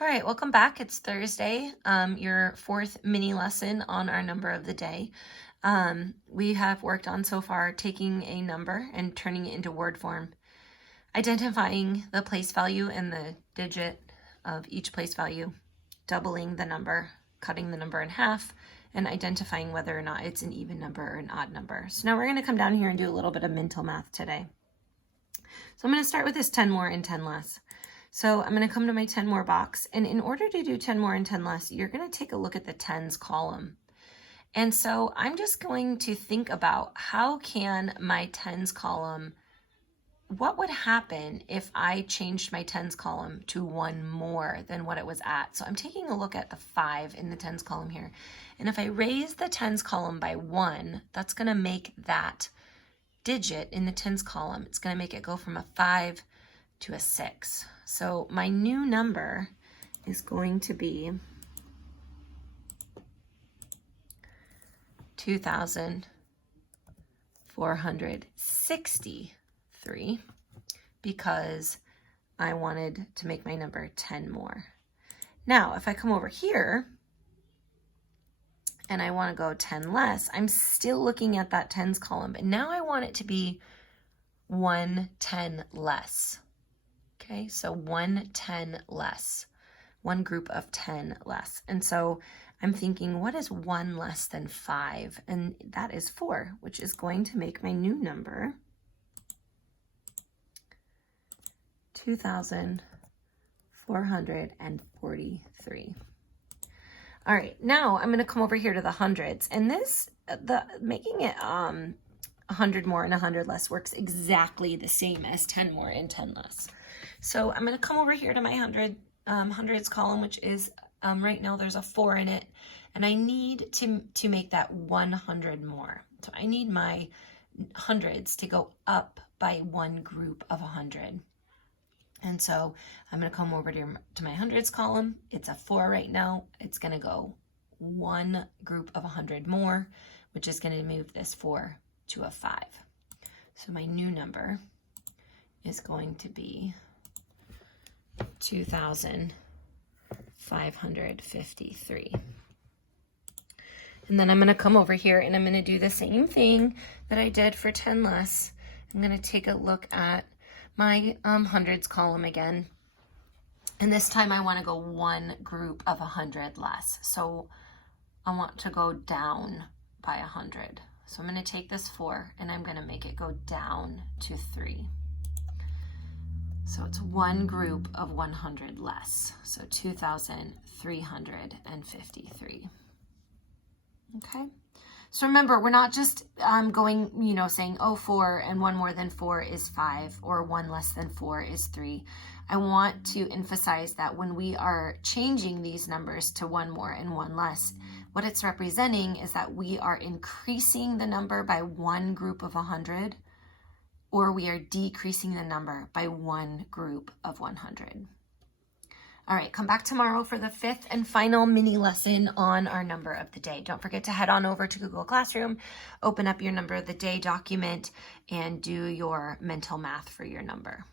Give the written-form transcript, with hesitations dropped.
All right, welcome back. It's Thursday, your fourth mini lesson on our number of the day. We have worked on so far taking a number and turning it into word form, identifying the place value and the digit of each place value, doubling the number, cutting the number in half, and identifying whether or not it's an even number or an odd number. So now we're going to come down here and do a little bit of mental math today. So I'm going to start with this 10 more and 10 less. So I'm going to come to my 10 more box, and in order to do 10 more and 10 less, you're going to take a look at the tens column. And so I'm just going to think about how can my tens column, what would happen if I changed my tens column to one more than what it was at? So I'm taking a look at the 5 in the tens column here. And if I raise the tens column by 1, that's going to make that digit in the tens column, it's going to make it go from a 5 to a 6. So my new number is going to be 2,463 because I wanted to make my number 10 more. Now, if I come over here and I want to go 10 less, I'm still looking at that tens column, but now I want it to be 1 10 less. Okay, so 1 10 less, one group of 10 less. And so I'm thinking, what is 1 less than 5? And that is 4, which is going to make my new number 2,443. All right, now I'm going to come over here to the hundreds, and making it 100 more and 100 less works exactly the same as 10 more and 10 less. So I'm going to come over here to my hundreds column, which is right now there's a 4 in it, and I need to make that 100 more. So I need my hundreds to go up by one group of 100. And so I'm going to come over to my hundreds column. It's a 4 right now. It's going to go one group of 100 more, which is going to move this 4 to a 5. So my new number is going to be 2,553. And then I'm going to come over here and I'm going to do the same thing that I did for 10 less. I'm going to take a look at my hundreds column again. And this time I want to go one group of 100 less. So I want to go down by 100. So I'm going to take this 4 and I'm going to make it go down to 3. So it's one group of 100 less. So 2,353. Okay. So remember, we're not just going, saying, oh, 4 and 1 more than 4 is 5, or 1 less than 4 is 3. I want to emphasize that when we are changing these numbers to 1 more and 1 less, what it's representing is that we are increasing the number by one group of 100, or we are decreasing the number by one group of 100. All right, come back tomorrow for the 5th and final mini lesson on our number of the day. Don't forget to head on over to Google Classroom, open up your number of the day document, and do your mental math for your number.